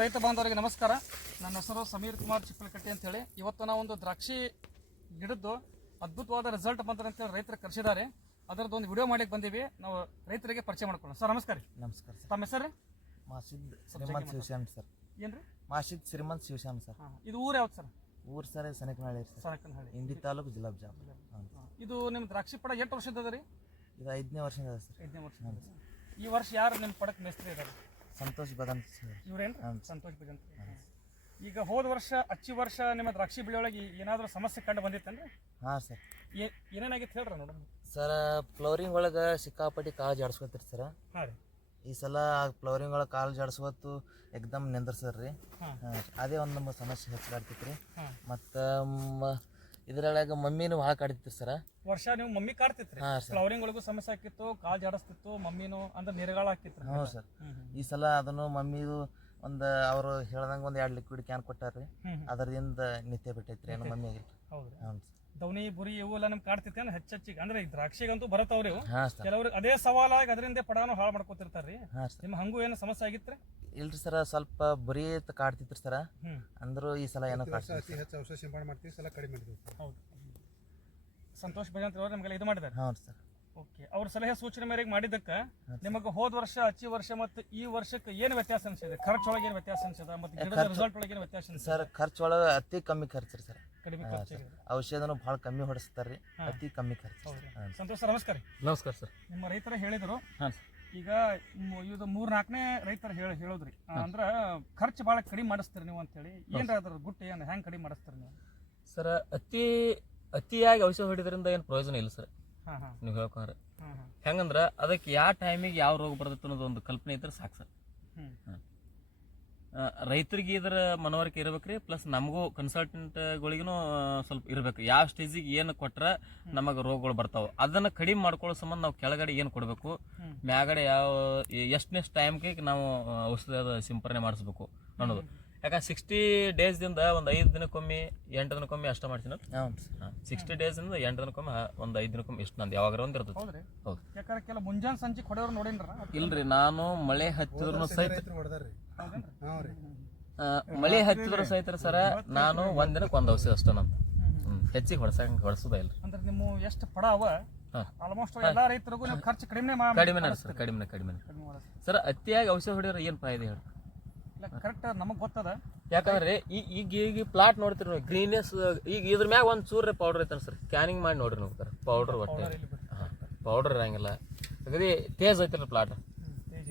ರೈತ ಬಾಂಧವರಿಗೆ ನಮಸ್ಕಾರ. ನನ್ನ ಹೆಸರು ಸಮೀರ್ ಕುಮಾರ್ ಚಿಕ್ಕಲಕಟ್ಟೆ ಅಂತ ಹೇಳಿ. ಇವತ್ತು ನಾವು ಒಂದು ದ್ರಾಕ್ಷಿ ಗಿಡದ್ದು ಅದ್ಭುತವಾದ ರಿಸಲ್ಟ್ ಬಂತದೆ ಅಂತ ಹೇಳಿ ರೈತರು ಕರೆಸಿದ್ದಾರೆ. ಅದರದ್ದು ಒಂದು ವಿಡಿಯೋ ಮಾಡಕ್ಕೆ ಬಂದೀವಿ. ನಾವು ರೈತರಿಗೆ ಪರಿಚಯ ಮಾಡ್ಕೊಳ್ಳೋಣ. ಸರ್ ನಮಸ್ಕಾರ. ನಮಸ್ಕಾರ ಸರ್. ತಮ್ಮ ಹೆಸರು? ಮಾಸಿದ್ ಶ್ರೀಮಂತ್ ಶಿವಶ್ಯಾಮ್ ಸರ್. ಏನ್ರಿ? ಮಾಸಿದ್ ಶ್ರೀಮಂತ್ ಶಿವಶ್ಯಾಮ್ ಸರ್. ಇದು ಊರು ಯಾವ್ದು ಸರ್? ಊರು ಸರ್ ಸನಕನಹಳ್ಳಿ ಸರ್. ಸನಕನಹಳ್ಳಿ, ಇಂಡಿ ತಾಲೂಕು ಜಿಲ್ಲಾ ಬಿಜಾಪುರ. ಇದು ನಿಮ್ಮ ದ್ರಾಕ್ಷಿ ಪಡ ಎಷ್ಟು ವರ್ಷದ ಅದ ರೀ? ಇದು 5ನೇ ವರ್ಷದ ಸರ್. 5ನೇ ವರ್ಷ. ಈ ವರ್ಷ ಯಾರು ನಿಮ್ಮ ಪಡಕ್ಕೆ ಮೇಸ್ತ್ರಿ ಇದ್ದಾರೆ? ಸಂತೋಷ್ ಬಗಂತ್ ಸರ್. ಇವ್ರೇನು? ಸಂತೋಷ್ ಭಗಂತ್. ಈಗ ಹೋದ ವರ್ಷ ಅಚ್ಚಿ ವರ್ಷ ನಿಮ್ಮ ದ್ರಾಕ್ಷಿ ಬೆಳೆಯೊಳಗೆ ಏನಾದರೂ ಸಮಸ್ಯೆ ಕಂಡು ಬಂದಿತ್ತೇನ್ರಿ? ಹಾಂ ಸರ್. ಏನೇನಾಗಿತ್ತು ಹೇಳ್ರಿ ನೋಡೋಣ. ಸರ್ ಫ್ಲವರಿಂಗ್ ಒಳಗೆ ಸಿಕ್ಕಾಪಟ್ಟಿ ಕಾಳು ಜಾಡ್ಸ್ಕೊತೀರಿ ಸರ್. ಹಾಂ ರೀ. ಈ ಸಲ ಫ್ಲವರಿಂಗ್ ಒಳಗೆ ಕಾಳು ಜಾಡ್ಸ್ಕೊತ್ತು ಎಕ್ದಮ್ ನಿಂದ್ರಸರ್ ರೀ. ಅದೇ ಒಂದು ನಮ್ಮ ಸಮಸ್ಯೆ ಹೆಚ್ಚಾಗ್ತಿತ್ತು ರೀ. ಮತ್ತು ಇದ್ರೊಳಗೆ ಮಮ್ಮಿನೂ ಭಾಳ ಕಾಡ್ತಿತ್ತು ಸರ್. ವರ್ಷ ನೀವು ಮಮ್ಮಿ ಕಾಡ್ತಿತ್ರಿ? ಫ್ಲವರಿಂಗ್ ಒಳಗೂ ಸಮಸ್ಯೆ ಆಗ್ತಿತ್ತು, ಕಾಳು ಜಾಡಿಸ್ತಿತ್ತು, ಮಮ್ಮಿನೂ ಅಂದ್ರೆ ನೀರುಗಾಳ ಆಗ್ತಿತ್ತು. ಹ್ಞೂ ಸರ್. ಈ ಸಲ ಅದನ್ನು ಮಮ್ಮಿದು ಒಂದು ಅವರು ಹೇಳ್ದಂಗೆ ಒಂದು 2 ಲಿಕ್ವಿಡ್ ಕ್ಯಾನ್ ಕೊಟ್ಟಾರ್ರಿ. ಅದರಿಂದ ನಿತ್ಯ ಬಿಟ್ಟೈತ್ರಿ ಏನು ಮಮ್ಮಿ ಆಗಿಲ್ಲ. ಹೌದು. ಹ್ಞೂ ದವನಿ ಬುರಿ ಇವು ಎಲ್ಲ ನಮ್ಗೆ ಕಾಡ್ತಿತ್ತು ಹೆಚ್ಚಿಗೆ. ಅಂದ್ರೆ ಈ ದ್ರಾಕ್ಷಿಗಂತೂ ಬರತ್ತವ್ರಿ ಇವು. ಹಾಂ ಸರ್. ಕೆಲವ್ರಿಗೆ ಅದೇ ಸವಾಲಾಗಿ ಅದರಿಂದ ಪಡಾನು ಹಾಳು ಮಾಡ್ಕೊತಿರ್ತಾರ್ರಿ. ಹಾಂ ಸರ್. ನಿಮ್ಮ ಹಂಗೂ ಏನು ಸಮಸ್ಯೆ ಆಗಿತ್ರಿ? ಇಲ್ರಿ ಸರ, ಸ್ವಲ್ಪ ಬರೀ ಕಾಡ್ತಿತ್ರಿ ಸರ. ಅಂದ್ರೂ ಈ ಸಲ ಏನೋ ಹೆಚ್ಚು ಔಷಧ ಸಿಂಪಡಣೆ ಮಾಡ್ತೀವಿ, ಸಲ ಕಡಿಮೆ ಮಾಡಿದ್ವಿ. ಹೌದು. ಸಂತೋಷ್ ಭಜಂತ್ ಅವರು ನಿಮಗೆಲ್ಲ ಇದು ಮಾಡಿದ್ದಾರೆ. ಹೌದು ಸರ್. ಓಕೆ. ಅವ್ರ ಸಲಹೆ ಸೂಚನೆ ಮೇರೆಗೆ ಮಾಡಿದ್ದಕ್ಕೆ ನಿಮಗೆ ಹೋದ ವರ್ಷ ಅಚ್ಚಿ ವರ್ಷ ಮತ್ತು ಈ ವರ್ಷಕ್ಕೆ ಏನು ವ್ಯತ್ಯಾಸ ಅನ್ಸಿದೆ? ಖರ್ಚೊಳಗೆ ಏನು ವ್ಯತ್ಯಾಸ ಅನ್ಸಿದೆ ಮತ್ತು ಗಿಡದ ರಿಸಲ್ಟ್ ಒಳಗೆ ಏನು ವ್ಯತ್ಯಾಸ ಅನ್ಸಿದೆ? ಸರ್ ಖರ್ಚೊಳಗೆ ಅತಿ ಕಮ್ಮಿ ಖರ್ಚು ರೀ ಸರ್. ಕಡಿಮೆ ಖರ್ಚು. ಔಷಧನು ಭಾಳ ಕಮ್ಮಿ ಹೊಡಿಸ್ತಾರ್ರಿ, ಅತಿ ಕಮ್ಮಿ ಖರ್ಚು. ಸಂತೋಷ್ ಸರ್ ನಮಸ್ಕಾರ. ನಮಸ್ಕಾರ ಸರ್. ನಿಮ್ಮ ರೈತರ ಹೇಳಿದ್ರು. ಹಾಂ ಸರ್. ಈಗ ಇದು 3-4ನೇ ರೈತರು ಹೇಳೋದ್ರಿ ಅಂದ್ರೆ ಖರ್ಚು ಭಾಳ ಕಡಿಮೆ ಮಾಡಿಸ್ತೀರಿ ನೀವು ಅಂತೇಳಿ. ಏನ್ರ ಅದ್ರ ಗುಟ್ಟು ಏನು, ಹೆಂಗೆ ಕಡಿಮೆ ಮಾಡಿಸ್ತೀರಿ ನೀವು? ಸರ್ ಅತಿಯಾಗಿ ಔಷಧ ಹೊಡಿದ್ರಿಂದ ಏನು ಪ್ರಯೋಜನ ಇಲ್ಲ ಸರ್. ನೀವು ಹೇಳ್ಕೊಂಡ್ರೆ ಹೆಂಗಂದ್ರೆ ಅದಕ್ಕೆ ಯಾವ ಟೈಮಿಗೆ ಯಾವ ರೋಗ ಬರ್ತೈತೆ ಅನ್ನೋದು ಒಂದು ಕಲ್ಪನೆ ಇದ್ರೆ ಸಾಕು ಸರ್. ರೈತರಿಗೆ ಇದರ ಮನವರಿಕೆ ಇರ್ಬೇಕ್ರಿ, ಪ್ಲಸ್ ನಮಗೂ ಕನ್ಸಲ್ಟೆಂಟ್ಗಳಿಗೂ ಸ್ವಲ್ಪ ಇರಬೇಕು. ಯಾವ ಸ್ಟೇಜಿಗೆ ಏನು ಕೊಟ್ರೆ ನಮಗೆ ರೋಗಗಳು ಬರ್ತಾವೆ ಅದನ್ನು ಕಡಿಮೆ ಮಾಡ್ಕೊಳ್ಳೋ ಸಂಬಂಧ ನಾವು ಕೆಳಗಡೆ ಏನು ಕೊಡಬೇಕು, ಮ್ಯಾಗಡೆ ಎಷ್ಟನೇ ಟೈಮ್ಗೆ ನಾವು ಔಷಧದ ಸಿಂಪರಣೆ ಮಾಡಿಸ್ಬೇಕು ಅನ್ನೋದು. ಯಾಕಂದ್ರೆ 60 ಡೇಸ್ದಿಂದ ಒಂದು 5 ದಿನಕ್ಕೊಮ್ಮೆ 8 ದಿನಕ್ಕೊಮ್ಮೆ ಅಷ್ಟ ಮಾಡ್ತೀನಿ. 60 ಡೇಸ್ದಿಂದ 8 ದಿನಕ್ಕೊಮ್ಮೆ ಒಂದು 5 ದಿನಕ್ಕೊಮ್ಮೆ ಎಷ್ಟು ನಂದು ಯಾವಾಗ ಒಂದು ಇರ್ತದೆ. ಹೌದು. ಯಾಕಂದ್ರೆ ಕೆಲ ಮುಂಜಾನೆ ಸಂಜೆ ಹೊಡೆಯೋರು ನೋಡೇನ್ರ? ಇಲ್ರಿ, ನಾನು ಮಳೆ ಹತ್ತಿದ್ರು ಸಹಿತ ಮಳೆ ಹತ್ತಿದ್ರು ಸಹಿತ ಸರ ನಾನು ಒಂದ್ ದಿನಕ್ಕೆ ಒಂದು ಔಷಧ ಅಷ್ಟ ನಂದು. ಹೆಚ್ಚಿಗೆ ಹೊಡ್ಸೋದ ಇಲ್ಲ. ಅಂದ್ರೆ ನಿಮ್ಮ ಎಷ್ಟು ಪಡ ಅವ ಆಲ್ಮೋಸ್ಟ್ ಎಲ್ಲಾ ರೈತರಿಗೂ ನೀವು ಖರ್ಚು ಕಡಿಮೆ ಸರ್. ಕಡಿಮೆ ಸರ್. ಅತಿಯಾಗಿ ಔಷಧ ಹೊಡಿಯೋರು ಏನು ಫಾಯ್ದೆ ಹೇಳಿ? ಕರೆಕ್ಟ್ ನಮಗೆ ಗೊತ್ತದ. ಯಾಕಂದ್ರೆ ಈಗ ಪ್ಲಾಟ್ ನೋಡ್ತೀರಿ ನೀವು, ಗ್ರೀನೆಸ್ ಈಗ ಇದ್ರ ಮ್ಯಾಗ ಒಂದು ಚೂರು ಪೌಡರ್ ಐತಾರ ಸರ್. ಕ್ಯಾನಿಂಗ್ ಮಾಡಿ ನೋಡ್ರಿ ನೀವು ಪೌಡರ್. ಒಟ್ಟೆ ಪೌಡರ್ ಇರಂಗಿಲ್ಲ, ಅಗದಿ ತೇಜ್ ಐತಿರ ಪ್ಲಾಟ್.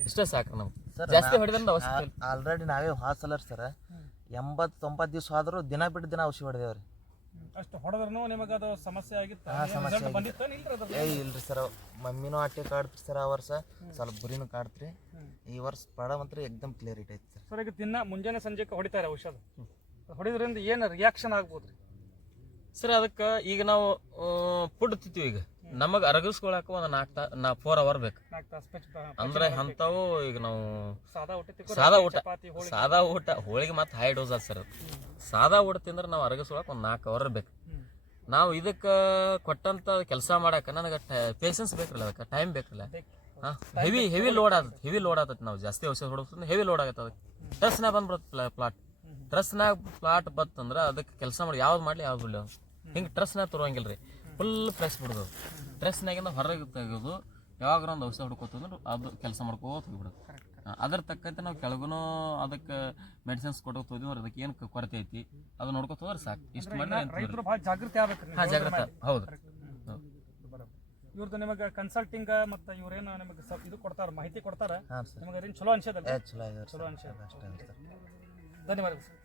ಇಷ್ಟೇ ಸಾಕ್ರಿ ನಮ್ಗೆ. ಜಾಸ್ತಿ ಹೊಡೆದ್ರಿಂದ ಔಷಧ ಆಲ್ರೆಡಿ ನಾವೇ ಹಾಸಲರ್ ಸರ್. 80-90 ದಿವಸ ಆದ್ರೂ ದಿನ ಬಿಟ್ಟು ದಿನ ಔಷಧ ಹೊಡೆದೇವ್ರಿ. ಅಷ್ಟು ಹೊಡೆದ್ರೂ ನಿಮಗೆ ಅದು ಸಮಸ್ಯೆ ಆಗಿತ್ತು? ಇಲ್ರಿ ಸರ್, ಮಮ್ಮಿನೂ ಆಟೆ ಕಾಡ್ತ್ರಿ ಸರ್. ಆ ವರ್ಷ ಸ್ವಲ್ಪ ಬುರಿನೂ ಕಾಡ್ತ್ರಿ. ಈ ವರ್ಷ ಪಡ ಮಾತ್ರ ಎಕ್ದಮ್ ಕ್ಲಿಯರ್ ಐತೆ ಸರ್. ಸರ್ ಈಗ ದಿನ ಮುಂಜಾನೆ ಸಂಜೆಗೆ ಹೊಡಿತಾರೆ ಔಷಧ. ಹೊಡಿದ್ರಿಂದ ಏನು ರಿಯಾಕ್ಷನ್ ಆಗ್ಬೋದ್ರಿ ಸರ್? ಅದಕ್ಕೆ ಈಗ ನಾವು ಫುಡ್ ತಿಂತೀವಿ. ಈಗ ನಮಗೆ ಅರಗಿಸ್ಕೊಳಕ ಒಂದು 4 ಅವರ್ ಬೇಕು. ಅಂದ್ರೆ ಅಂಥವು ಈಗ ನಾವು ಸಾದಾ ಊಟ ಹೋಳಿಗೆ ಮತ್ತು ಹೈ ಡೋಸ್ ಅದ ಸರ್. ಸಾದಾ ಊಟ ತಿಂದ್ರೆ ನಾವು ಅರಗಿಸ್ಕೊಳಕ್ಕೆ ಒಂದು 4 ಅವರ್ ಬೇಕು. ನಾವು ಇದಕ್ಕೆ ಕೊಟ್ಟಂತ ಕೆಲಸ ಮಾಡಕ್ಕೆ ನನಗೆ ಪೇಷನ್ಸ್ ಬೇಕ್ರಲ್ಲ, ಅದಕ್ಕೆ ಟೈಮ್ ಬೇಕ್ರಲ್ಲ. ಹೆವಿ ಲೋಡ್ ಆತೈತಿ. ನಾವು ಜಾಸ್ತಿ ಔಷಧ ಹೊಡೋದ್ರಿಂದ ಹೆವಿ ಲೋಡ್ ಆಗತ್ತೆ. ಅದಕ್ಕೆ ಟ್ರಸ್ನಾಗ ಬಂದ್ಬಿಡುತ್ತೆ ಪ್ಲಾಟ್. ಟ್ರಸ್ನಾಗ ಪ್ಲಾಟ್ ಬತ್ತಂದ್ರೆ ಅದಕ್ಕೆ ಕೆಲಸ ಮಾಡಿ ಯಾವ್ದು ಮಾಡಲಿ ಯಾವ್ದು ಬಿಡಲಿ ಹಿಂಗೆ ಟ್ರಸ್ನಾಗ ತರುವಂಗಿಲ್ಲ ರೀ. ಫುಲ್ ಫ್ರೆಶ್ ಬಿಡೋದು. ಟ್ರಸ್ನಾಗಿಂದ ಹೊರಗೆ ತೆಗೆದು ಯಾವಾಗ ಒಂದು ಔಷಧ ಹೊಡ್ಕೋತಂದ್ರೆ ಅದು ಕೆಲಸ ಮಾಡ್ಕೋತ ಹೋಗ್ಬಿಡೋದು. ಅದ್ರ ತಕ್ಕಂತೆ ನಾವು ಕೆಳಗೂ ಅದಕ್ಕೆ ಮೆಡಿಸಿನ್ಸ್ ಕೊಡೋಕೆ ಹೋದ್ವಿ. ಅದಕ್ಕೆ ಏನು ಕೊರತೆ ಐತಿ ಅದು ನೋಡ್ಕೊತ ಹೋದ್ರೆ ಸಾಕು. ಇಷ್ಟು ಮಾಡಿ ಜಾಗೃತಿ ಆಗ್ಬೇಕು. ಜಾಗ್ರತೆ. ಹೌದು. ಇವ್ರದ್ದು ನಿಮಗೆ ಕನ್ಸಲ್ಟಿಂಗ್ ಮತ್ತು ಇವ್ರೇನು ನಿಮಗೆ ಇದು ಕೊಡ್ತಾರೆ, ಮಾಹಿತಿ ಕೊಡ್ತಾರೆ. ನಿಮಗೆ ಚಲೋ ಅನ್ಸೋದಲ್ಲ? ಚಲೋ ಅನ್ಸೋದು. ಧನ್ಯವಾದಗಳು ಸರ್.